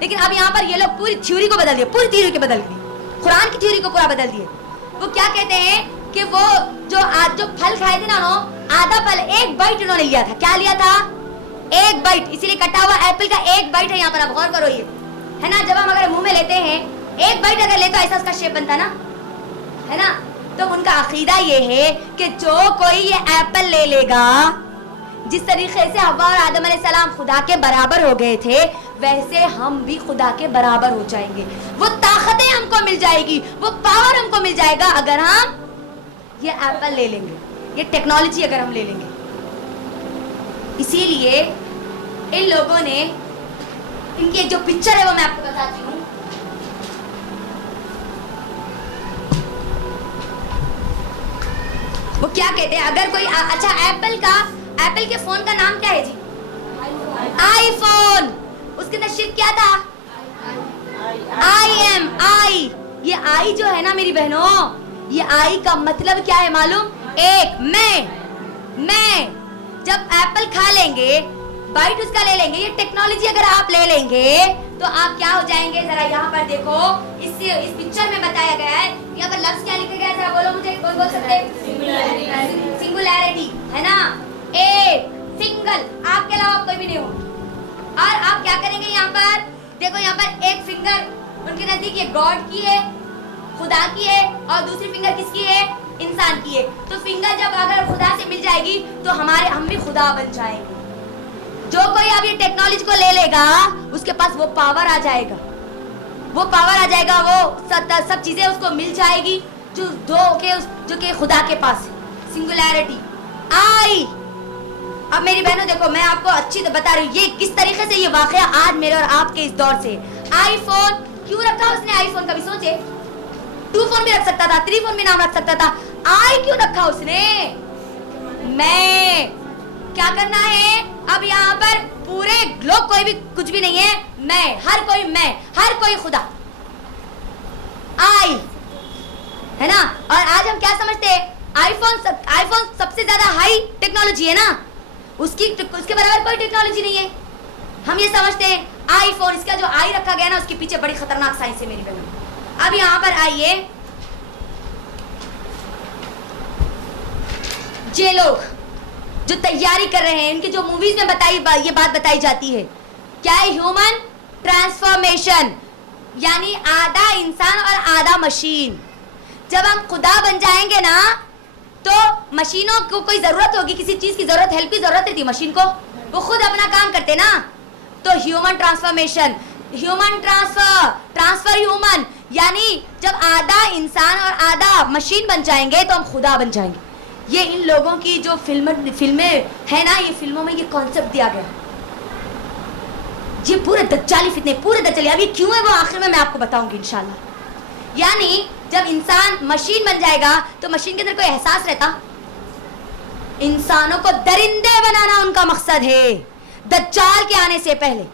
लेकिन अब यहाँ पर ये लोग पूरी थ्योरी को बदल दिए, पूरी थ्योरी को बदल दिए, कुरान की थ्योरी को पूरा बदल दिए। वो क्या कहते हैं कि वो जो फल खाए थे ना, आधा फल, एक बाइट उन्होंने लिया था। क्या लिया था? एक बाइट। इसीलिए कटा हुआ एप्पल का एक बाइट है यहाँ पर, आप गौर करो, ये है ना। जब हम अगर मुंह में लेते हैं, एक बाइट अगर ले तो ऐसा उसका शेप बनता ना, है ना। तो उनका अकीदा ये है कि जो कोई ये एप्पल ले लेगा, जिस तरीके से हव्वा और आदम अलैहिस्सलाम खुदा के बराबर हो गए थे, वैसे हम भी खुदा के बराबर हो जाएंगे। वो ताकतें हमको मिल जाएगी, वो पावर हमको मिल जाएगा अगर हम ये एप्पल ले लेंगे, ये टेक्नोलॉजी अगर हम ले लेंगे। इसीलिए इन लोगों ने, इनकी एक जो पिक्चर है वो मैं आपको बताती हूँ। वो क्या कहते हैं, अगर कोई अच्छा एप्पल के फोन का नाम क्या है जी? आईफोन। उसके अंदर शिप क्या था? आई। ये आई जो है ना मेरी बहनों, ये आई का मतलब क्या है मालूम? एक, मैं। जब एप्पल खा लेंगे, बाइट उसका ले लेंगे, ये टेक्नोलॉजी अगर आप ले लेंगे तो आप क्या हो जाएंगे? जरा यहाँ पर देखो, इस पिक्चर में बताया गया है। यहाँ पर लफ्ज क्या लिखा गया है, जरा बोलो मुझे, कौन बोल सकते हैं? सिंगुलैरिटी, है ना। एक सिंगल, आपके अलावा कोई भी नहीं हो। और आप क्या करेंगे यहाँ पर देखो, यहाँ पर एक फिंगर उनके नजदीक ये गॉड की है, खुदा की है, और दूसरी फिंगर किसकी है? इंसान की है। तो फिंगर जब अगर खुदा से मिल जाएगी तो हम भी खुदा बन जाएंगे। जो कोई अब ये टेक्नोलॉजी को ले लेगा, उसके पास वो पावर आ जाएगा, वो सब चीजें उसको मिल जाएगी जो के खुदा के पास है। सिंगुलैरिटी, आई। अब मेरी बहनों देखो, मैं आपको अच्छी बता रही हूँ ये किस तरीके से ये वाकया आज मेरे और आपके इस दौर से। आईफोन क्यों रखा उसने? आईफोन कभी सोचे? 2 फोन भी रख सकता था, 3 फोन भी नाम रख सकता था। आई क्यों रखा उसने? मैं। क्या करना है अब यहाँ पर? पूरे ग्लोब कोई भी कुछ भी नहीं है, मैं, हर कोई खुदा। आई, है ना। और आज हम क्या समझते हैं? आईफोन सबसे ज्यादा हाई टेक्नोलॉजी है ना, उसके बराबर कोई टेक्नोलॉजी नहीं है। हम ये समझते हैं आईफोन, इसका जो आई रखा गया ना, उसके पीछे बड़ी खतरनाक साइंस है मेरी बहन। अब यहाँ पर आइए, ये लोग जो तैयारी कर रहे हैं, इनकी जो मूवीज में ये बात बताई जाती है, क्या है? ह्यूमन ट्रांसफॉर्मेशन, यानी आधा इंसान और आधा मशीन। जब हम खुदा बन जाएंगे ना, तो मशीनों को कोई जरूरत होगी, किसी चीज की जरूरत, हेल्प की जरूरत है थी मशीन को, वो खुद अपना काम करते ना। तो ह्यूमन ट्रांसफॉर्मेशन, ट्रांसफर ह्यूमन, यानी जब आधा इंसान और आधा मशीन बन जाएंगे तो हम खुदा बन जाएंगे। ये इन लोगों की जो फिल्में है ना, ये फिल्मों में ये कॉन्सेप्ट दिया गया। ये पूरे दज्जाली फितने, पूरे दज्जाली। अब ये क्यों है वो आखिर में मैं आपको बताऊंगी इंशाल्लाह। यानी जब इंसान मशीन बन जाएगा तो मशीन के अंदर कोई एहसास रहता? इंसानों को दरिंदे बनाना उनका मकसद है दज्जाल के आने से पहले।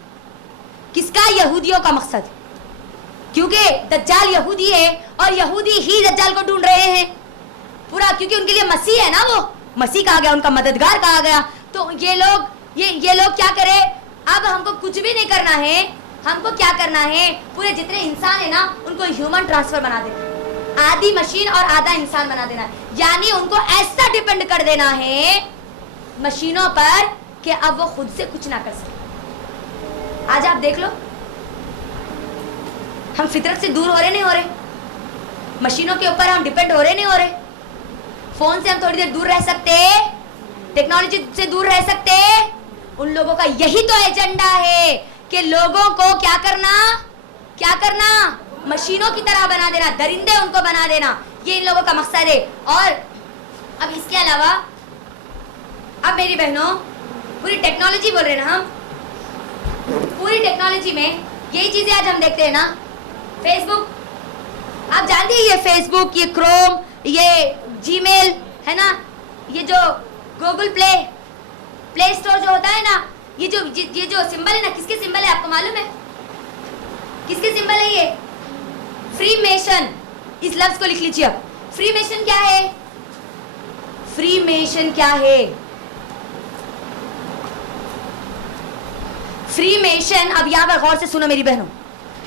किसका? यहूदियों का मकसद, क्योंकि दज्जाल यहूदी है और यहूदी ही दज्जाल को ढूंढ रहे हैं पूरा, क्योंकि उनके लिए मसीह है ना, वो मसीह कहा गया, उनका मददगार कहा गया। तो ये लोग क्या करे? अब हमको कुछ भी नहीं करना है, हमको क्या करना है? पूरे जितने इंसान है ना, उनको ह्यूमन ट्रांसफर बना देना, आधी मशीन और आधा इंसान बना देना, यानी उनको ऐसा डिपेंड कर देना है मशीनों पर कि अब वो खुद से कुछ ना कर सके। आज आप देख लो, हम फितरत से दूर हो रहे नहीं हो रहे, मशीनों के ऊपर हम डिपेंड हो रहे नहीं हो रहे। फोन से हम थोड़ी देर दूर रह सकते, टेक्नोलॉजी से दूर रह सकते। उन लोगों का यही तो एजेंडा है कि लोगों को क्या करना? मशीनों की तरह बना देना, दरिंदे उनको बना देना। ये इन लोगों का मकसद है। और अब इसके अलावा, अब मेरी बहनों, पूरी टेक्नोलॉजी बोल रहे हैं ना हम, पूरी टेक्नोलॉजी में यही चीजें आज हम देखते हैं ना। फेसबुक, आप जानते हैं ये फेसबुक, ये क्रोम, ये जीमेल, है ना, ये जो गूगल प्ले स्टोर जो होता है ना, ये जो सिंबल है ना, किसके सिंबल है आपको मालूम है? किसके सिंबल है ये? फ्रीमेशन। इस लफ्ज को लिख लीजिए अब। फ्रीमेशन क्या है? फ्रीमेशन क्या है? फ्रीमेशन, अब यहाँ पर गौर से सुनो मेरी बहनों,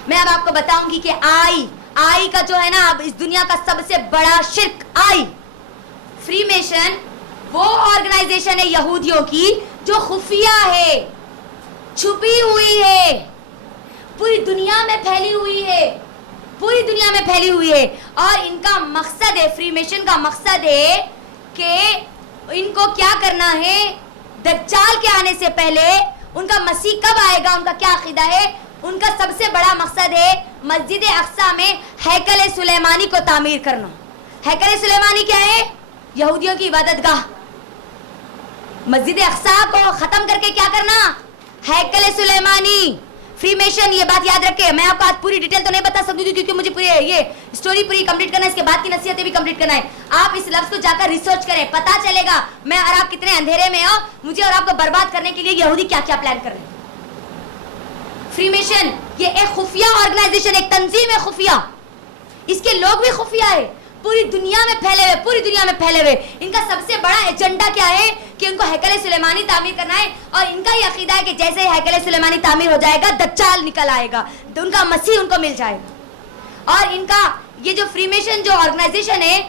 मैं अब आपको बताऊंगी कि आई का जो है ना अब इस दुनिया का सबसे बड़ा शिर्क आई। फ्रीमेशन वो ऑर्गेनाइजेशन है यहूदियों की जो खुफिया है, छुपी हुई है, पूरी दुनिया में फैली हुई है, पूरी दुनिया में फैली हुई है। और इनका मकसद है, फ्रीमेशन का मकसद है कि इनको क्या करना है, दज्जाल के आने से पहले, उनका मसीह कब आएगा, उनका क्या अकीदा है, उनका सबसे बड़ा मकसद है मस्जिद अक्सा में हैकल सुलेमानी को तामीर करना। हैकल सुलेमानी क्या है? यहूदियों की इबादतगाह। मस्जिद अक्सा को खत्म करके क्या करना? हैकल सुलेमानी। फ्रीमेशन, ये बात याद रखे। मैं आपको आज पूरी डिटेल तो नहीं बता सकती क्योंकि मुझे पूरी ये स्टोरी पूरी कंप्लीट करना है, इसके बाद की नसीहतें भी कंप्लीट करना है। आप इस लफ्ज को जाकर रिसर्च करें, पता चलेगा मैं और आप कितने अंधेरे में हो, मुझे और आपको बर्बाद करने के लिए यहूदी क्या क्या प्लान कर रहे हैं। फ्रीमेशन ये एक खुफिया ऑर्गेनाइजेशन, एक तंजीम है खुफिया, इसके लोग भी खुफिया है, पूरी दुनिया में फैले हुए, पूरी दुनिया में फैले हुए। इनका सबसे बड़ा एजेंडा क्या है कि उनको हैकल सुलेमानी तामीर करना है। और इनका ये अकीदा है कि जैसे ही हैकल सुलेमानी तामीर हो जाएगा दज्जाल निकल आएगा, तो उनका मसीह उनको मिल जाएगा। और इनका ये जो फ्रीमेशन जो ऑर्गेनाइजेशन है,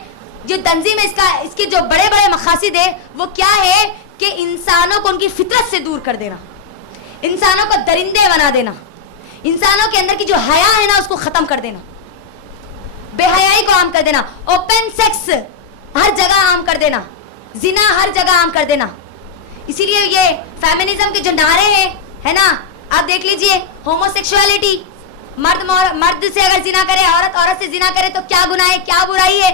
जो तंजीम है, इसके जो बड़े बड़े मकासद है वो क्या है कि इंसानों को उनकी फितरत से दूर कर देना, इंसानों को दरिंदे बना देना, इंसानों के अंदर की जो हया है ना उसको खत्म कर देना, बेहयाई को आम कर देना, ओपन सेक्स हर जगह आम कर देना, जिना हर जगह आम कर देना। इसीलिए ये फेमिनिज्म के जो नारे हैं, है ना, आप देख लीजिए, होमोसेक्सुअलिटी, मर्द से अगर जिना करे, औरत से जिना करे तो क्या गुनाह है, क्या बुराई है,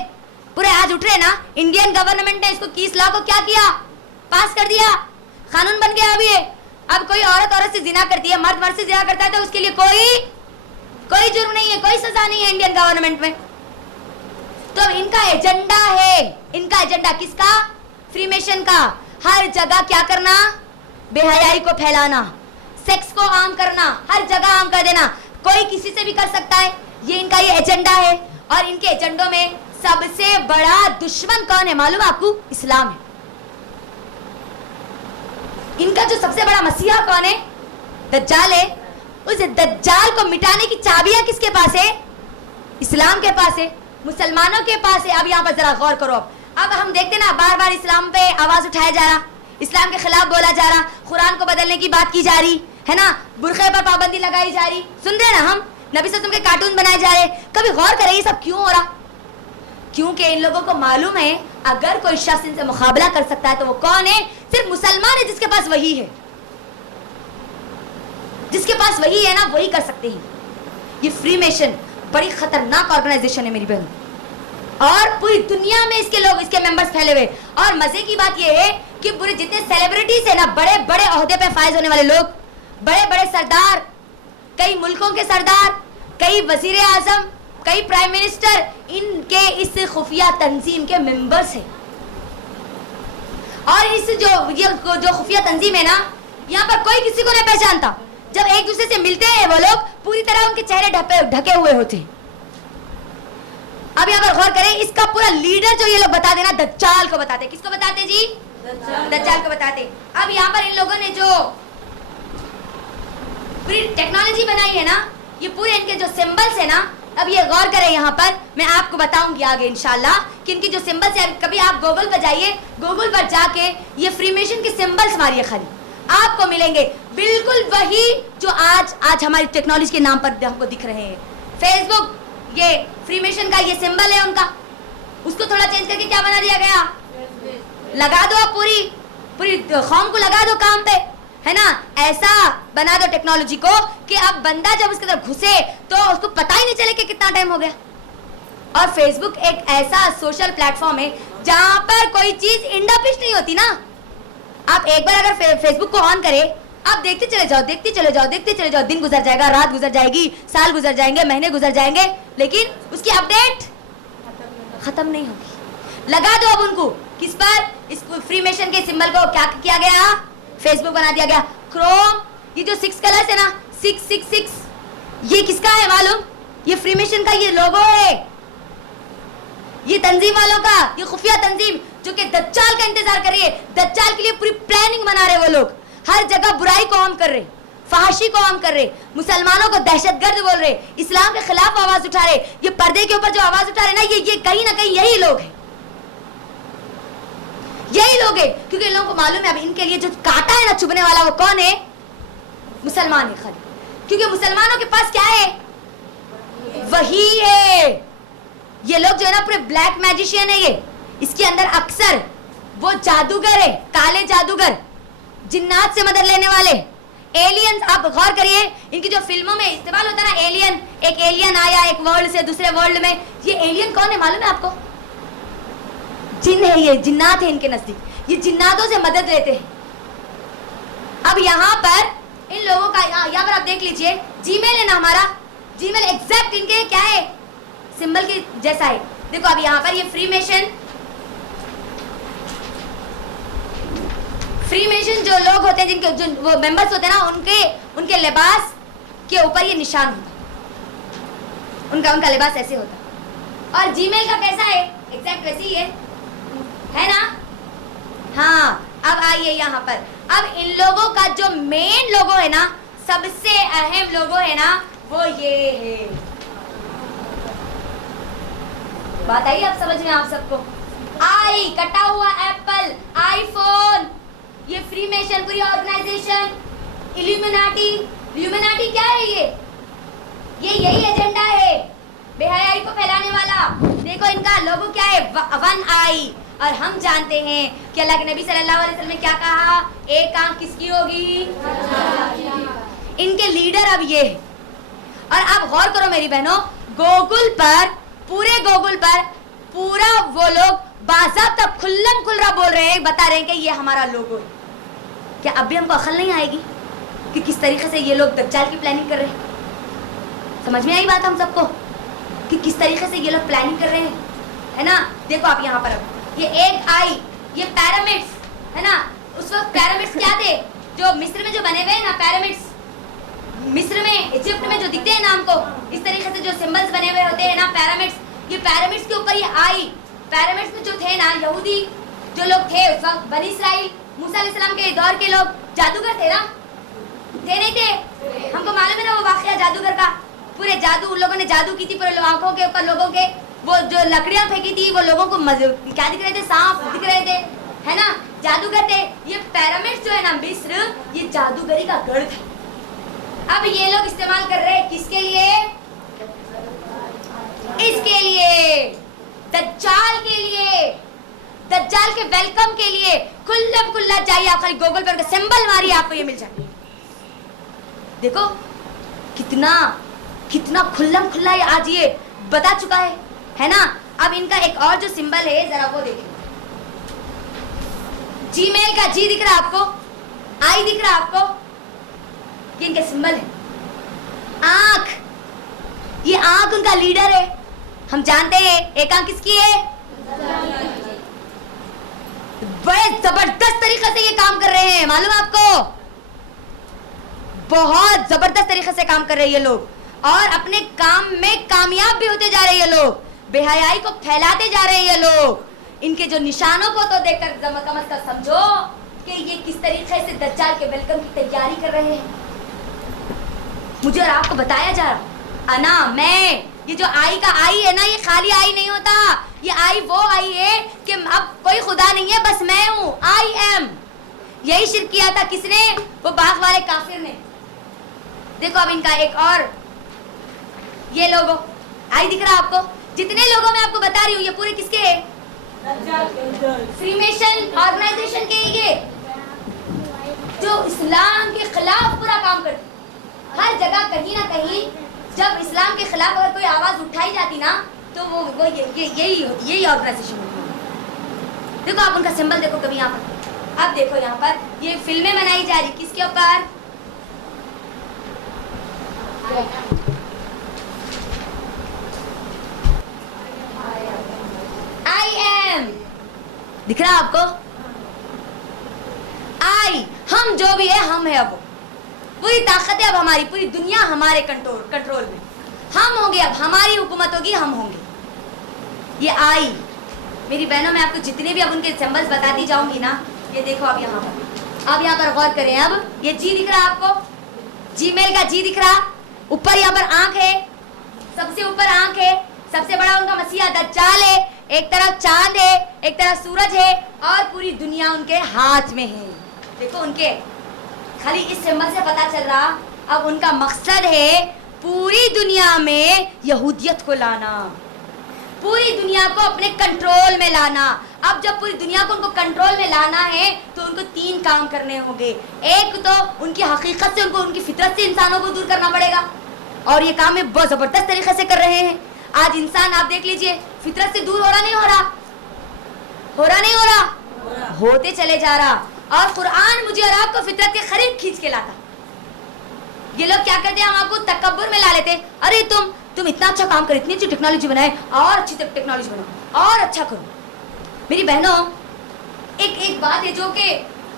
पूरे आज उठ रहे ना। इंडियन गवर्नमेंट ने इसको इस लॉ को क्या किया, पास कर दिया, कानून बन गया। अभी अब कोई औरत से जिना करती है, मर्द से जिना करता है तो उसके लिए कोई जुर्म नहीं है, कोई सजा नहीं है इंडियन गवर्नमेंट में। तो इनका एजेंडा है, इनका एजेंडा किसका? फ्रीमेशन का। हर जगह क्या करना? बेहयाई को फैलाना, सेक्स को आम करना, हर जगह आम कर देना, कोई किसी से भी कर सकता है, ये इनका ये एजेंडा है। और इनके एजेंडों में सबसे बड़ा दुश्मन कौन है मालूम आपको? इस्लाम है। इनका जो सबसे बड़ा मसीहा कौन है? दज्जाल है। उस दज्जाल को मिटाने की चाबियां किसके पास है? इस्लाम के पास है, मुसलमानों के पास है। अब यहाँ पर जरा गौर करो। अब हम देखते ना बार बार इस्लाम पे आवाज उठाया जा रहा, इस्लाम के खिलाफ बोला जा रहा, कुरान को बदलने की बात की जा रही है ना, बुरखे पर पाबंदी लगाई जा रही, सुन रहे ना हम, नबी सल्लल्लाहु अलैहि वसल्लम के कार्टून बनाए जा रहे। कभी गौर करें ये सब क्यों हो रहा? क्योंकि इन लोगों को मालूम है अगर कोई शख्स इनसे मुकाबला कर सकता है तो वो कौन है? सिर्फ मुसलमान है, जिसके पास वही है, जिसके पास वही है ना वही कर सकते हैं। ये फ्रीमेशन बड़ी खतरनाक ऑर्गेनाइजेशन है मेरी बहन, और पूरी दुनिया में इसके लोग, इसके मेंबर्स फैले हुए। और मजे की बात ये है कि पूरे जितने सेलिब्रिटीज है ना, बड़े बड़े ओहदे पे फायज होने वाले लोग, बड़े बड़े सरदार, कई मुल्कों के सरदार, कई वजीर आजम, कई प्राइम मिनिस्टर, इनके इस खुफिया तंजीम के मेंबर्स हैं। और इस जो खुफिया तंजीम है ना, यहाँ पर कोई किसी को नहीं पहचानता। जब एक दूसरे से मिलते हैं वो लोग, पूरी तरह उनके चेहरे ढके हुए होते हैं। अब यहाँ पर गौर करें, इसका पूरा लीडर जो ये लोग बताते ना, दज्जाल को बताते। किसको बताते जी? दज्जाल को बताते। अब यहाँ पर इन लोगों ने जो पूरी टेक्नोलॉजी बनाई है ना, ये पूरे इनके जो सिंबल्स है ना, अब ये गौर करें, यहाँ पर मैं आपको बताऊंगी आगे इंशाल्लाह कि इनकी जो सिंबल्स है, कभी आप गूगल पर जाइए, गूगल पर जाके ये फ्रीमेशन के सिंबल्स मारिए, खाली आपको मिलेंगे बिल्कुल वही जो आज हमारी टेक्नोलॉजी के नाम पर हमको दिख रहे हैं। फेसबुक, ये फ्रीमेशन का ये सिंबल है उनका, उसको थोड़ा चेंज करके क्या बना दिया गया? लगा दो, आप पूरी कौम को लगा दो काम पे, है ना। ऐसा बना दो टेक्नोलॉजी को कि अब बंदा जब उसके अंदर घुसे तो उसको पता ही नहीं चले कि कितना टाइम हो गया। और फेसबुक एक ऐसा सोशल प्लेटफॉर्म है जहां पर कोई चीज इंडापिश नहीं होती ना। आप एक बार अगर फेसबुक को ऑन करें, आप देखते चले जाओ, देखते चले जाओ, देखते चले जाओ, दिन गुजर जाएगा, रात गुजर जाएगी, साल गुजर जाएंगे, महीने गुजर जाएंगे, लेकिन उसकी अपडेट खत्म नहीं होगी। लगा दो अब उनको किस पर? इस फ्रीमेशन के सिंबल को क्या किया गया? फेसबुक बना दिया गया। क्रोम, ये जो 6 कलर्स है ना, 666, ये किसका है मालूम? ये फ्रीमेशन का ये लोगो है, ये तंजीम वालों का, ये खुफिया तंजीम जो कि दज्जाल का इंतजार कर रही है। दज्जाल के लिए पूरी प्लानिंग बना रहे वो लोग, हर जगह बुराई को आम कर रहे, फहाशी को आम कर रहे, मुसलमानों को दहशतगर्द बोल रहे, इस्लाम के खिलाफ आवाज उठा रहे। ये पर्दे के ऊपर जो आवाज उठा रहे ना, ये कहीं ना कहीं यही लोग हैं, यही लोग हैं। क्योंकि इन लोगों को मालूम है अब इनके लिए जो कांटा है ना चुभने वाला, वो कौन है? मुसलमान है खाली। क्योंकि मुसलमानों के पास क्या है? वही है। ये लोग जो है ना पूरे ब्लैक मैजिशियन है। ये इसके अंदर अक्सर वो जादूगर है, काले जादूगर, जिन्नात से मदद लेने वाले, एलियंस। आप गौर करिए, इनकी जो फिल्मों में इस्तेमाल होता है ना, एलियन, एक एलियन आया एक वर्ल्ड से दूसरे वर्ल्ड में। ये एलियन कौन है मालूम है आपको? जिन है, ये जिन्नात है इनके नजदीक। ये जिन्नातों से मदद लेते हैं। अब यहाँ पर इन लोगों का, यहाँ पर आप देख लीजिए, जीमेल है ना हमारा, जीमेल एग्जैक्ट इनके क्या है? सिंबल के जैसा है। देखो अब यहाँ पर ये फ्रीमेशन जो लोग होते हैं, जिनके जो वो मेंबर्स होते हैं ना, उनके लिबास के ऊपर ये निशान होता, उनका लिबास ऐसे होता। और जीमेल का कैसा है? एग्जैक्ट वैसे ही है ना? हाँ, अब आइए यहाँ पर। अब इन लोगों का जो मेन लोगो है ना, सबसे अहम लोगो है ना, वो ये है। बात आई आप समझ में? आप सबको आई, कटा हुआ एप्पल, आईफोन, ये फ्रीमेशन पूरी ऑर्गेनाइजेशन, इल्यूमिनाटी क्या है? ये यही एजेंडा है बेहयाई को फैलाने वाला। देखो इनका लोगो क्या है? वन आई। और हम जानते हैं कि अल्लाह के नबी सल्लल्लाहु अलैहि वसल्लम ने क्या कहा? एक आंख किसकी होगी? इनके लीडर अब ये है। और आप गौर करो मेरी बहनों, गूगल पर, पूरे गूगल पर पूरा वो लोग बाज़ाब्ता खुल्लम खुल्ला बोल रहे हैं, बता रहे हैं कि ये हमारा लोगो है। क्या अब भी हमको अकल नहीं आएगी कि किस तरीके से ये लोग दज्जाल की प्लानिंग कर रहे हैं? समझ में आई बात हम सबको कि किस तरीके से ये लोग प्लानिंग कर रहे हैं, है ना? देखो आप यहाँ पर अब ये एक आई, ये पैरामिड्स है ना। उस वक्त पैरामिड्स क्या थे? जो मिस्र में जो बने हुए हैं ना पैरामिड्स, मिस्र में, इजिप्ट में जो दिखते हैं ना हमको, इस तरीके से जो सिंबल्स बने हुए होते हैं ना पैरामिड्स, ये पैरामिड्स के ऊपर ये आई। पैरामिड्स में जो थे ना यहूदी जो लोग थे उस वक्त, बनी इसराइल, मूसा अलैहिस्सलाम के दौर के लोग, जादूगर थे ना? थे नहीं थे? हमको मालूम है ना वो वाकया जादूगर का। पूरे जादू, उन लोगों ने जादू की थी पूरे आंखों के ऊपर लोगों के। वो जो लकड़ियां फेंकी थी, वो लोगों को क्या दिख रहे थे? सांप दिख रहे थे, है ना? जादूगर थे। ये पिरामिड जो है ना मिस्र, ये जादूगरी का गढ़ था। अब ये लोग इस्तेमाल कर रहे हैं किसके लिए? इसके लिए, दज्जाल के लिए, दज्जाल के वेलकम के लिए। खुल्लम खुल्ला जाइए, आप खाली गूगल पर सिंबल मारिए, आपको ये मिल जाए। देखो कितना खुल्लम खुल्ला ये आज ये बता चुका है ना? अब इनका एक और जो सिंबल है, जरा वो देखिए। जीमेल का जी दिख रहा है आपको? आई दिख रहा है आपको? ये इनके सिंबल है। आंख, ये आंख उनका लीडर है। हम जानते हैं एक आंख किसकी है? बड़े जबरदस्त तरीके से ये काम कर रहे हैं, मालूम आपको? बहुत जबरदस्त तरीके से काम कर रहे हैं ये लोग, और अपने काम में कामयाब भी होते जा रहे हैं ये लोग। बेहयाई को फैलाते जा रहे हैं ये लोग। इनके जो निशानों को तो देखकर कम अज कम समझो कि ये किस तरीके से दज्जाल के वेलकम की तैयारी कर रहे हैं। मुझे और आपको बताया जा रहा, अना, मैं, ये जो आई का आई है ना, ये खाली आई नहीं होता। ये आई वो आई है कि अब कोई खुदा नहीं है, बस मैं हूं, आई एम। यही शिर्क किया था किसने? वो बाग वाले काफिर ने। देखो अब इनका एक और ये लोगो आई दिख रहा है आपको? जितने लोगों मैं आपको बता रही हूँ ये पूरे किसके हैं? फ्रीमेशन ऑर्गेनाइजेशन के। ये जो इस्लाम के खिलाफ पूरा काम करती, हर जगह कहीं ना कहीं जब इस्लाम के खिलाफ अगर कोई आवाज उठाई जाती ना, तो वो यही ऑर्गेनाइजेशन होती है। देखो आप उनका सिंबल देखो कभी यहाँ पर। आप देखो यहाँ पर ये फिल्में बनाई जा रही किसके ऊपर? आई एम दिख रहा है आपको? आई, हम जो भी है हम है। अब पूरी ताकत है अब हमारी, पूरी दुनिया हमारे कंट्रोल में। हम होंगे, अब हमारी हुकूमत होगी, हम होंगे। ये आई, मेरी बहनों, मैं आपको जितने भी अब उनके सिंबल्स बताती जाऊंगी ना, ये देखो अब यहाँ पर, आप यहाँ पर गौर करें। अब ये जी दिख रहा है आपको? जीमेल का जी दिख रहा, ऊपर यहाँ पर आंख है, सबसे ऊपर आंख है, सबसे बड़ा उनका मसीहा दज्जाल है, एक तरफ चांद है, एक तरफ सूरज है और पूरी दुनिया उनके हाथ में है। देखो उनके खाली इस सिंबल से पता चल रहा अब उनका मकसद है पूरी दुनिया में यहूदियत को लाना, पूरी दुनिया को अपने कंट्रोल में लाना। अब जब पूरी दुनिया को उनको कंट्रोल में लाना है तो उनको 3 काम करने होंगे। एक तो उनकी हकीकत से, उनको उनकी फितरत से इंसानों को दूर करना पड़ेगा और ये काम में बहुत ज़बरदस्त तरीके से कर रहे हैं। आज इंसान आप देख लीजिए फितरत से दूर हो रहा नहीं हो रहा, हो रहा नहीं हो रहा, होते चले जा रहा। और कुरान मुझे और आपको फितरत के करीब खींच के लाता। ये लोग क्या करते हैं, हम आपको तकब्बुर में ला लेते, अरे तुम इतना अच्छा काम कर, इतनी अच्छी टेक्नोलॉजी बनाए और अच्छी टेक्नोलॉजी बनाओ और अच्छा करो। मेरी बहनों एक बात है जो कि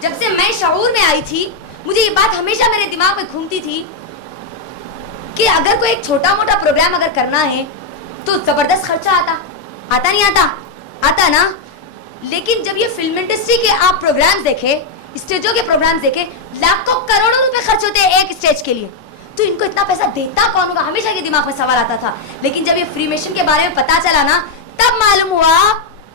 जब से मैं शऊर में आई थी मुझे ये बात हमेशा मेरे दिमाग में घूमती थी कि अगर कोई एक छोटा मोटा प्रोग्राम अगर करना है तो जबरदस्त खर्चा आता नहीं आता ना। लेकिन जब ये फिल्म इंडस्ट्री के आप प्रोग्राम्स देखे, स्टेजों के प्रोग्राम्स देखे, लाखों करोड़ों रुपए खर्च होते हैं एक स्टेज के लिए, तो इनको इतना पैसा देता कौन होगा, हमेशा के दिमाग में सवाल आता था। लेकिन जब ये फ्रीमेशन के बारे में पता चला ना, तब मालूम हुआ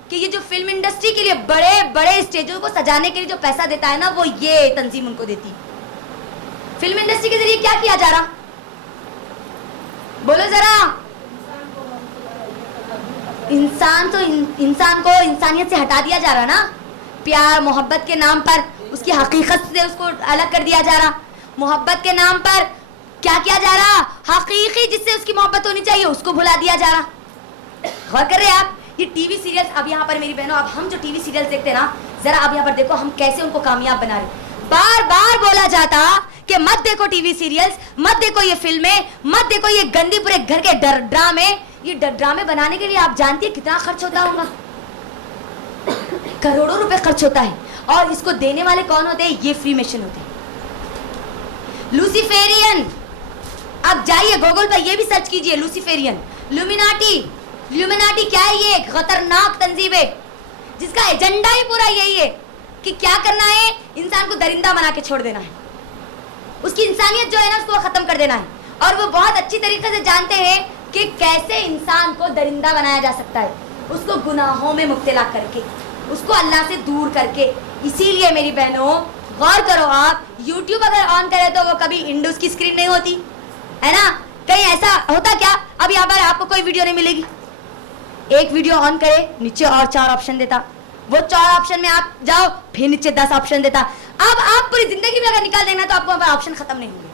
कि ये जो फिल्म इंडस्ट्री के लिए बड़े बड़े स्टेजों को सजाने के लिए जो पैसा देता है ना, वो ये तंजीम उनको देती। फिल्म इंडस्ट्री के जरिए क्या किया जा रहा, बोलो जरा। इंसान को इंसानियत से हटा दिया जा रहा ना, प्यार मोहब्बत के नाम पर उसकी हकीकत से उसको अलग कर दिया जा रहा। मोहब्बत के नाम पर क्या किया जा रहा, हकीकी जिससे उसकी मोहब्बत होनी चाहिए उसको भुला दिया जा रहा। गौर कर रहे हैं आप, ये टीवी सीरियल्स अब यहाँ पर मेरी बहनों, अब हम जो टीवी सीरियल्स देखते हैं ना, जरा अब यहाँ पर देखो हम कैसे उनको कामयाब बना रहे। बार बार बोला जाता कि मत देखो टीवी सीरियल्स, मत देखो ये फिल्में, मत देखो ये गंदी पूरे घर के ड्रामे। ये ड्रामे बनाने के लिए आप जानती है कितना खर्च होता होगा, करोड़ों रुपए खर्च होता है। और इसको देने वाले कौन होते हैं, ये फ्रीमेशन होते हैं, लूसीफेरियन। अब जाइए गूगल पर ये भी सर्च कीजिए, लूसीफेरियन, ल्यूमिनाटी क्या है, ये खतरनाक तंजीम है जिसका एजेंडा ही पूरा यही है कि क्या करना है, इंसान को दरिंदा बना के छोड़ देना है, उसकी इंसानियत जो है ना उसको खत्म कर देना है। और वो बहुत अच्छी तरीके से जानते हैं कि कैसे इंसान को दरिंदा बनाया जा सकता है, उसको गुनाहों में मुब्तला करके, उसको अल्लाह से दूर करके। इसीलिए मेरी बहनों गौर करो, आप YouTube अगर ऑन करें तो वो कभी इंडोज की स्क्रीन नहीं होती है ना, कहीं ऐसा होता क्या, अब यहाँ पर आपको कोई वीडियो नहीं मिलेगी। एक वीडियो ऑन करे नीचे और 4 ऑप्शन देता, वो 4 ऑप्शन में आप जाओ फिर नीचे 10 ऑप्शन देता। अब आप पूरी जिंदगी में अगर निकाल देना तो आपको ऑप्शन खत्म नहीं होंगे।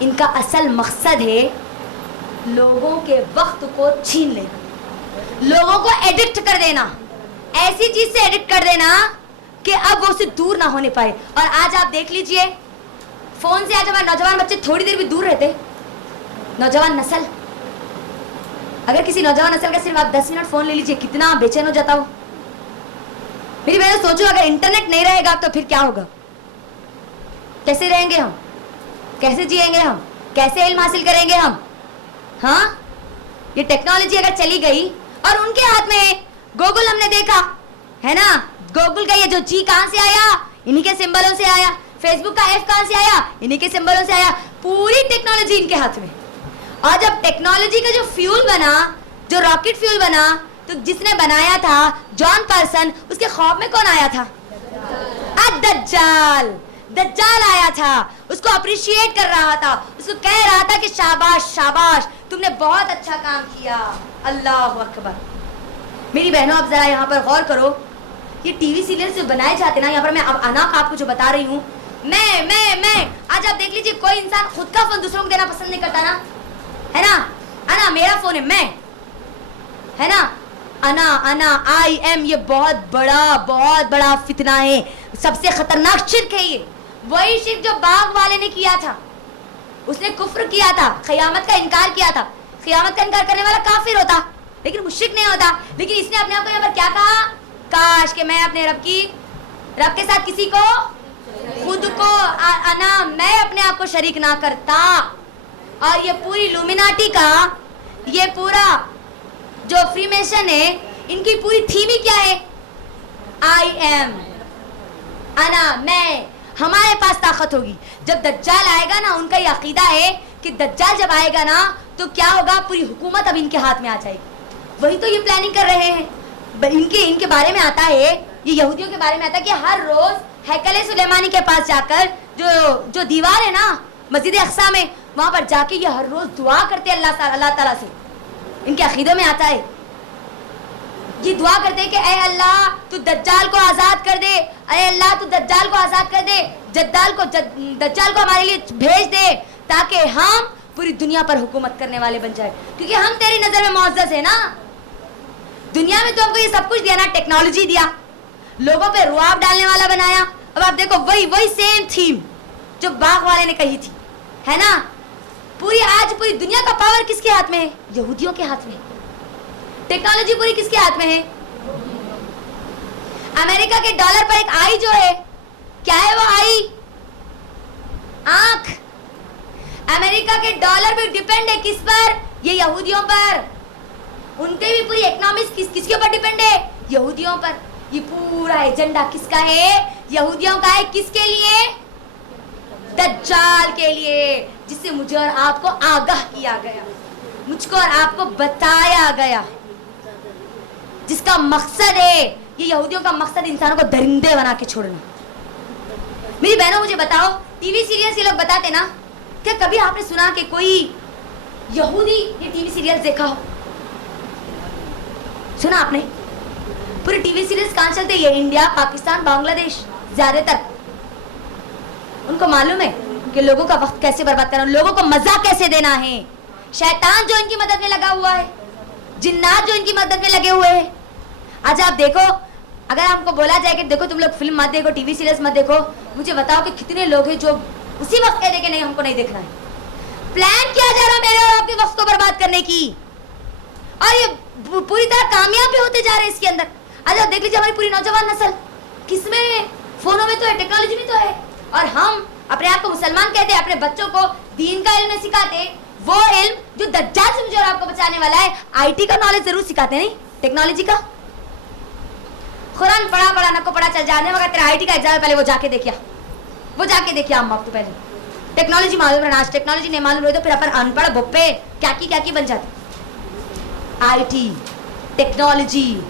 इनका असल मकसद है लोगों के वक्त को छीन लेना, लोगों को एडिक्ट कर देना, ऐसी चीज से एडिक्ट कर देना कि अब वो उससे दूर ना होने पाए। और आज आप देख लीजिए फोन से आज हमारे नौजवान बच्चे थोड़ी देर भी दूर रहते। नौजवान नस्ल, अगर किसी नौजवान नस्ल का सिर्फ आप 10 मिनट फोन ले लीजिए, कितना बेचैन हो जाता हो। मेरी बहनों सोचो, अगर इंटरनेट नहीं रहेगा तो फिर क्या होगा, कैसे रहेंगे हम, कैसे जिएंगे हम, कैसे इल्म हासिल करेंगे हम। हाँ, ये टेक्नोलॉजी अगर चली गई और उनके हाथ में गूगल, हमने देखा है ना, गूगल का ये जो जी कहां से आया, इन्हीं के सिंबलों से आया। फेसबुक का एफ कहां से आया, इन्हीं के सिंबलों से आया। पूरी टेक्नोलॉजी इनके हाथ में। और जब टेक्नोलॉजी का जो फ्यूल बना, जो रॉकेट फ्यूल बना, तो जिसने बनाया था जॉन पर्सन, उसके ख्वाब में कौन आया था, दज्जाल। दज्जाल आया था, उसको अप्रिशिएट कर रहा था, उसको कह रहा था कि शाबाश शाबाश, तुमने बहुत अच्छा काम किया, अल्लाह अकबर। मेरी बहनों अब जरा यहाँ पर गौर करो, ये टीवी सीरियल से बनाए जाते ना, यहाँ पर मैं अब अनाक आपको जो बता रही हूँ, मैं आज आप देख लीजिए, कोई इंसान खुद का फोन दूसरों को देना पसंद नहीं करता ना, है ना। अना मेरा फोन है, मैं, है ना, अना आई एम, ये बहुत बड़ा फितना है, सबसे खतरनाक शिर्क है ये। वही शिर्क जो बाग वाले ने किया था, उसने कुफ्र किया था, क़यामत का इनकार किया था। क़यामत का इनकार करने वाला काफिर होता, लेकिन मुश्रिक नहीं होता। लेकिन इसने अपने आप को यहाँ पर क्या कहा, काश कि मैं अपने रब के साथ किसी को, खुद को, मैं अपने आप को शरीक ना करता। और ये पूरी लुमिनाटी का ये पूरा जो फ्रीमेशन है, इनकी पूरी थीम ही क्या है, आई एम, अना, मैं। हमारे पास ताकत होगी। जब दज्जाल आएगा ना, उनका ये अकीदा है कि दज्जाल जब आएगा ना तो क्या होगा, पूरी हुकूमत अब इनके हाथ में आ जाएगी। वही तो ये प्लानिंग कर रहे हैं। इनके बारे में आता है, ये यहूदियों के बारे में आता है कि हर रोज हैकल सुलेमानी के पास जाकर जो दीवार है ना मस्जिद अक्सा में, वहां पर जाके ये हर रोज दुआ करते हैं अल्लाह ताला से। इनके अकीदों में आता है, ये दुआ करते हैं कि ऐ अल्लाह तू दज्जाल को आजाद कर दे, ऐ अल्लाह तू दज्जाल को आजाद कर दे, दज्जाल को हमारे लिए भेज दे ताकि हम पूरी दुनिया पर हुकूमत करने वाले बन जाए, क्योंकि हम तेरी नजर में मुअज़्ज़ज़ है ना। दुनिया में तो हमको ये सब कुछ दिया ना, टेक्नोलॉजी दिया, लोगों पे रुआब डालने वाला बनाया। अब आप देखो वही सेम थीम जो बाग वाले ने कही थी, है ना। आज पूरी दुनिया का पावर किसके हाथ में है? यहूदियों के हाथ में है। टेक्नोलॉजी पूरी किसके हाथ में है? अमेरिका के डॉलर पर एक आई जो है, क्या है वो आई? आंख। अमेरिका के डॉलर भी डिपेंड है किस पर? ये यहूदियों पर। उनके भी पूरी इकोनॉमिक्स किसके ऊपर डिपेंड है? यहूदियों पर। ये पूरा एजेंडा किसका है? यहूदियों का है। किसके लिए? दज्जाल के लिए, जिससे मुझे और आपको आगाह किया गया, मुझको और आपको बताया गया, जिसका मकसद है, ये यहूदियों का मकसद इंसानों को दरिंदे बना के छोड़ना। मेरी बहनों मुझे बताओ, टीवी सीरियल ये लोग बताते ना, क्या कभी आपने सुना कि कोई यहूदी ये टीवी सीरियल देखा हो? सुना आपने? पूरे टीवी सीरीज कहां चलते? ये इंडिया, पाकिस्तान, बांग्लादेश ज्यादातर। उनको मालूम है कि लोगों का वक्त कैसे बर्बाद करना, लोगों को मजा कैसे देना है। शैतान जो इनकी मदद में लगा हुआ है, जिन्नात जो इनकी मदद में लगे हुए हैं। आज आप देखो, अगर हमको बोला जाए कि देखो तुम लोग फिल्म मत देखो, टीवी सीरीज मत देखो, मुझे बताओ कि कितने लोग हैं जो उसी वक्त कह देंगे नहीं हमको नहीं देखना है। प्लान किया जा रहा मेरे और आपके वक्त को बर्बाद करने की, और ये पूरी तरह कामयाब भी होते जा रहे हैं इसके अंदर। आज आप देख लीजिए हमारी पूरी नौजवान नस्ल किसमें, फोनों में तो है, टेक्नोलॉजी में तो है, और हम अपने आप को मुसलमान कहते हैं, अपने बच्चों को दीन का इल्म सिखाते, वो इल्म जो दज्जाल से मुझे और आपको बचाने वाला है। आईटी का नॉलेज जरूर सिखाते नहीं, टेक्नोलॉजी का। कुरान पढ़ा नको पढ़ा चल जाने, मगर तेरा आईटी का एग्जाम पहले वो जाके देखिया, हम आपको पहले टेक्नोलॉजी मालूम रहना। आज टेक्नोलॉजी नहीं मालूम रही तो फिर अपन अनपढ़ बोप्पे क्या की बन जाते। आईटी टेक्नोलॉजी,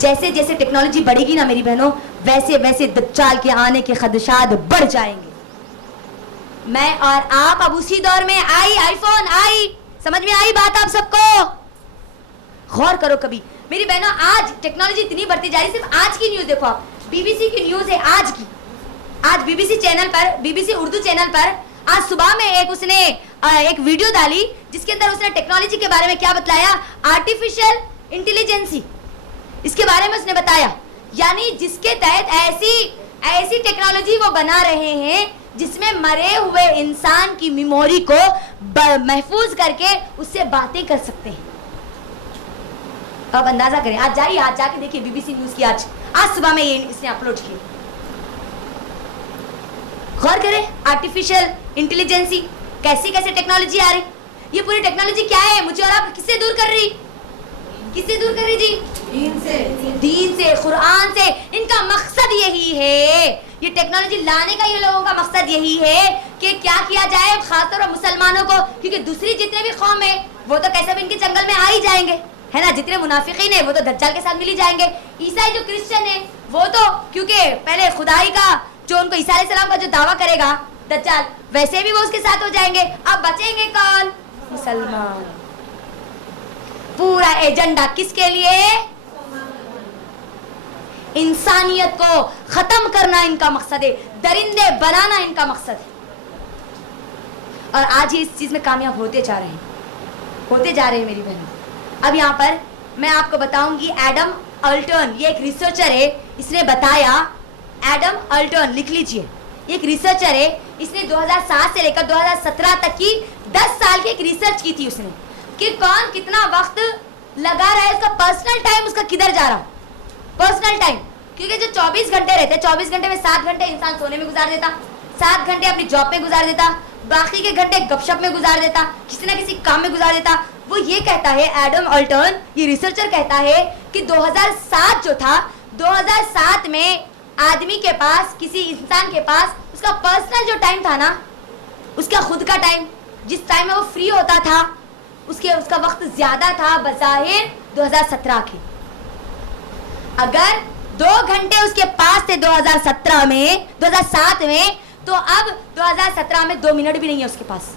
जैसे जैसे टेक्नोलॉजी बढ़ेगी ना मेरी बहनों, वैसे वैसे दज्जाल के आने के खदशात बढ़ जाएंगे। मैं और आप अब उसी दौर में आईफोन आई, समझ में आई बात आप सबको? गौर करो कभी मेरी बहनों, आज टेक्नोलॉजी इतनी बढ़ती जा रही है। सिर्फ आज की न्यूज देखो आप, बीबीसी की न्यूज है आज की। आज बीबीसी चैनल पर, बीबीसी उर्दू चैनल पर आज सुबह में उसने एक वीडियो डाली, जिसके अंदर उसने टेक्नोलॉजी के बारे में क्या बताया, आर्टिफिशियल इंटेलिजेंसी, इसके बारे में उसने बताया। यानी जिसके तहत ऐसी टेक्नोलॉजी वो बना रहे हैं जिसमें मरे हुए इंसान की मेमोरी को महफूज करके उससे बातें कर सकते हैं। अब अंदाजा करें, आज जाइए, आज जाके देखिए बीबीसी न्यूज की आज सुबह में ये इसने अपलोड किया। गौर करें, आर्टिफिशियल इंटेलिजेंसी, कैसी कैसे टेक्नोलॉजी आ रही। ये पूरी टेक्नोलॉजी क्या है, मुझे और आप किससे दूर कर रही? किससे दूर कर रही जी? दीन से, कुरान से। इनका मकसद यही है, ये टेक्नोलॉजी लाने का ये लोगों का मकसद यही है कि क्या किया जाए खासतौर पर मुसलमानों को, क्योंकि दूसरी जितने भी कौम है वो तो कैसे भी इनके जंगल में आ ही जाएंगे, है ना। जितने मुनाफिकीन है वो तो दज्जाल के साथ मिल ही जाएंगे। ईसाई जो क्रिश्चियन है वो तो, क्योंकि पहले खुदाई का जो उनको ईसा अलैहिस्सलाम का जो दावा करेगा दज्जाल, वैसे भी वो उसके साथ हो जाएंगे। अब बचेंगे कौन? मुसलमान। पूरा एजेंडा किसके लिए? इंसानियत को खत्म करना इनका मकसद है, दरिंदे बनाना इनका मकसद है। और आज ये इस चीज में कामयाब होते जा रहे हैं मेरी बहनों। अब यहाँ पर मैं आपको बताऊंगी एडम अल्टन, ये एक रिसर्चर है, इसने बताया। एडम अल्टन लिख लीजिए, एक रिसर्चर है, इसने 2007 से लेकर 2017 तक की 10 साल की एक रिसर्च की थी उसने, कि कौन कितना वक्त लगा रहा है, उसका पर्सनल टाइम उसका किधर जा रहा, पर्सनल टाइम। क्योंकि जो 24 घंटे रहते हैं, 24 घंटे में 7 घंटे इंसान सोने में गुजार देता, 7 घंटे अपनी जॉब में गुजार देता, बाकी के घंटे गपशप में गुजार देता, किसी ना किसी काम में गुजार देता। वो ये कहता है, एडम अल्टन ये रिसर्चर कहता है कि 2007 जो था, 2007 में आदमी के पास, किसी इंसान के पास उसका पर्सनल जो टाइम था ना, उसका खुद का टाइम, जिस टाइम में वो फ्री होता था, उसका वक्त ज्यादा था बज़ाहिर 2017 के। अगर 2 घंटे उसके पास थे 2017 में, 2007 में, तो अब 2017 में 2 मिनट भी नहीं है उसके पास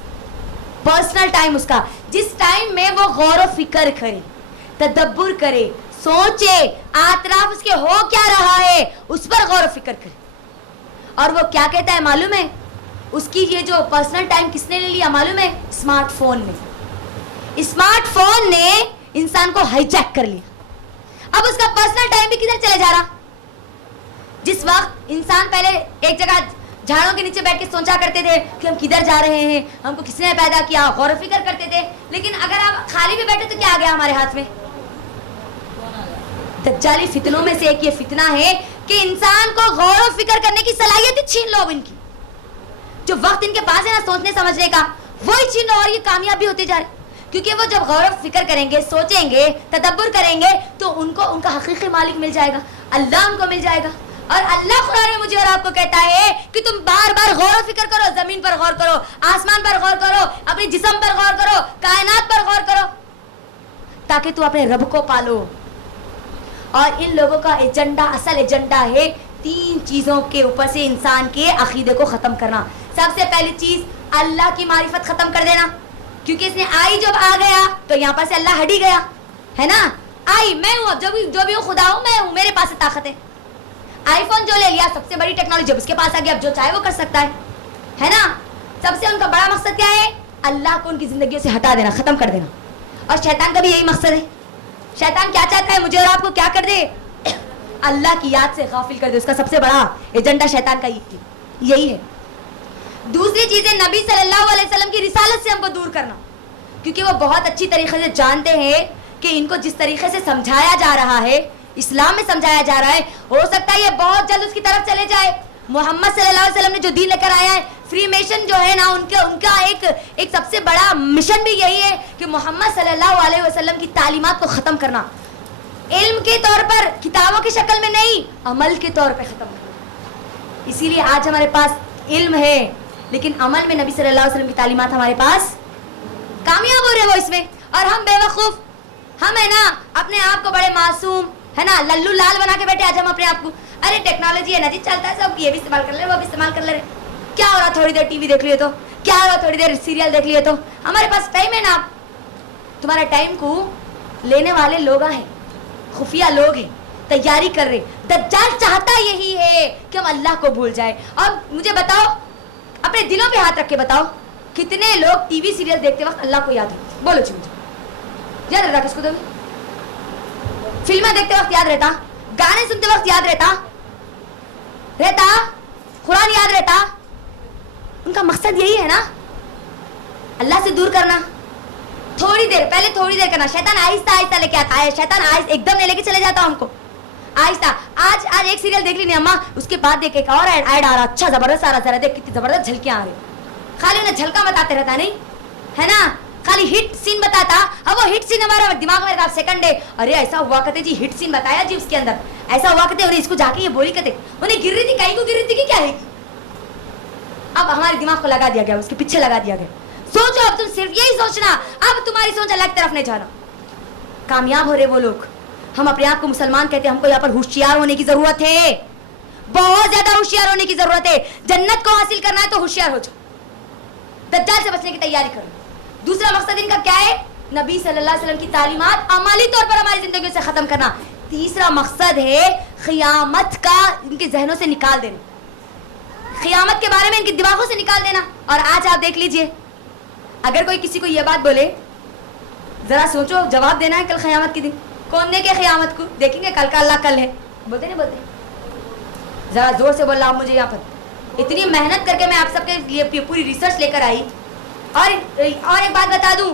पर्सनल टाइम उसका, जिस टाइम में वो गौर व फिक्र करे, तदब्बुर करे, सोचे आतराफ उसके हो क्या रहा है, उस पर गौर व फिक्र करे। और वो क्या कहता है मालूम है? उसकी ये जो पर्सनल टाइम किसने ले लिया मालूम है? स्मार्टफोन ने। स्मार्टफोन ने इंसान को हाईजैक कर लिया। अब उसका पर्सनल टाइम भी किधर चले जा रहा? जिस वक्त इंसान पहले एक जगह झाड़ों के नीचे बैठ के सोचा करते थे कि हम किधर जा रहे हैं, हमको किसने पैदा किया, गौर व फिक्र करते थे। लेकिन अगर आप खाली भी बैठे तो क्या आ गया हमारे हाथ में? दज्जाली फितनों में से एक ये फितना है कि इंसान को गौर व फिक्र करने की सलाहियत ही छीन लो। इनकी जो वक्त इनके पास है ना सोचने समझने का, वही छीन लो। और ये कामयाब भी होते जा रहे, क्योंकि वो जब गौर व फिक्र करेंगे, सोचेंगे, तदब्बुर करेंगे, तो उनको उनका हकीकी मालिक मिल जाएगा, अल्लाह उनको मिल जाएगा। और अल्लाह कुरान में मुझे और आपको कहता है कि तुम बार बार गौर व फिक्र करो, जमीन पर गौर करो, आसमान पर गौर करो, अपने जिस्म पर गौर करो, कायनात पर गौर करो, ताकि तू अपने रब को पालो। और इन लोगों का एजेंडा, असल एजेंडा है 3 चीजों के ऊपर से इंसान के अकीदे को खत्म करना। सबसे पहली चीज अल्लाह की मारिफत खत्म कर देना, क्योंकि इसने आई जब आ गया तो यहाँ पर से अल्लाह हट ही गया, है ना? आई मैं हूँ, अब जो भी हूँ खुदा हूँ, मैं हूँ, मेरे पास ताकत है। आईफोन जो ले लिया, सबसे बड़ी टेक्नोलॉजी, जब उसके पास आ गया, अब जो चाहे वो कर सकता है ना? सबसे उनका बड़ा मकसद क्या है? अल्लाह को उनकी जिंदगी से हटा देना, खत्म कर देना। और शैतान का भी यही मकसद है। शैतान क्या चाहता है? मुझे और आपको क्या कर दे? अल्लाह की याद से गाफिल कर दे। उसका सबसे बड़ा एजेंडा शैतान का यही है। दूसरी चीज है नबी सल्लल्लाहु अलैहि वसल्लम की रिसालत से हमको दूर करना, क्योंकि वो बहुत अच्छी तरीके से जानते हैं कि इनको जिस तरीके से समझाया जा रहा है, इस्लाम में समझाया जा रहा है, हो सकता है ये बहुत जल्द उसकी तरफ चले जाए। मोहम्मद सल्लल्लाहु अलैहि वसल्लम ने जो दीन लेकर आया है, फ्रीमेशन जो है ना, उनका एक सबसे बड़ा मिशन भी यही है कि मोहम्मद सल्लल्लाहु अलैहि वसल्लम की तालीमात को ख़त्म करना। इल्म के तौर पर, किताबों की शक्ल में नहीं, अमल के तौर पर ख़त्म करना। इसीलिए आज हमारे पास इल्म है, लेकिन अमल में नबी सल्लल्लाहु अलैहि वसल्लम की तालीमात हमारे पास कामयाब हो रहे वो इसमें। और हम बेवकूफ़, हम है ना अपने आप को बड़े मासूम, है ना, लल्लू लाल बना के बैठे आज हम अपने आप को। अरे टेक्नोलॉजी है ना जी, चलता है सब, ये भी इस्तेमाल कर ले, वो भी इस्तेमाल कर ले। क्या हो रहा? थोड़ी देर टीवी देख लिए तो क्या हो रहा? थोड़ी देर सीरियल देख लिए तो। हमारे पास टाइम है ना? तुम्हारा टाइम को लेने वाले लोग हैं, खुफिया लोग हैं, तैयारी कर रहे। दज्जाल चाहता यही है कि हम अल्लाह को भूल जाए। और मुझे बताओ, अपने दिलों पे हाथ रख के बताओ, कितने लोग टीवी सीरियल देखते वक्त अल्लाह को याद है? बोलो जी, मुझे याद रहता किसको? दोगे? फिल्में देखते वक्त याद रहता, गाने सुनते वक्त याद रहता, कुरान याद रहता। उनका मकसद यही है ना, अल्लाह से दूर करना। थोड़ी देर पहले थोड़ी देर करना। शैतान आहिस्ता आहिस्ता लेके आता है। शैतान एकदम नहीं लेके चले जाता हमको, आहिस्ता। आज एक सीरियल देख ली नहीं अम्मा, उसके बाद देख एक और ऐड आ रहा, अच्छा जबरदस्त आ रहा, जरा देख कितनी जबरदस्त झलकियां आ रही। खाली उन्हें झलका बताते रहता, नहीं है ना, खाली हिट सीन बताता। अब वो हिट सीन हमारा दिमाग में रहता सेकंड डे, अरे ऐसा हुआ करते जी, हिट सीन बताया जी, उसके अंदर ऐसा हुआ करते, उन्हें इसको जाके ये बोली करते, उन्हें गिर रही थी, कहीं को गिर रही थी कि क्या है। अब हमारे दिमाग को लगा दिया गया, उसके पीछे लगा दिया गया। सोचो, अब तुम सिर्फ यही सोचना, अब तुम्हारी सोच अलग तरफ नहीं जाना। कामयाब हो रहे वो लोग। हम अपने आप को मुसलमान कहते हैं, हमको यहाँ पर होशियार होने की जरूरत है, बहुत ज्यादा होशियार होने की जरूरत है। जन्नत को हासिल करना है तो होशियार हो जाओ, दज्जाल से बचने की तैयारी करो। दूसरा मकसद इनका क्या है? नबी सल्लल्लाहु अलैहि वसल्लम की तालीमात अमली तौर पर हमारी जिंदगी से खत्म करना। तीसरा मकसद है क़यामत का इनके जहनों से निकाल देना, क़यामत के बारे में इनके दिमागों से निकाल देना। और आज आप देख लीजिए, अगर कोई किसी को यह बात बोले, जरा सोचो, जवाब देना है कल क़यामत के दिन, कौन ने के क़यामत को देखेंगे? कल का अल्लाह कल है, बोलते नहीं बोलते? जरा जोर से बोल रहा हूँ। मुझे यहाँ पर इतनी मेहनत करके मैं आप सबके लिए पूरी रिसर्च लेकर आई। और एक बात बता दूं,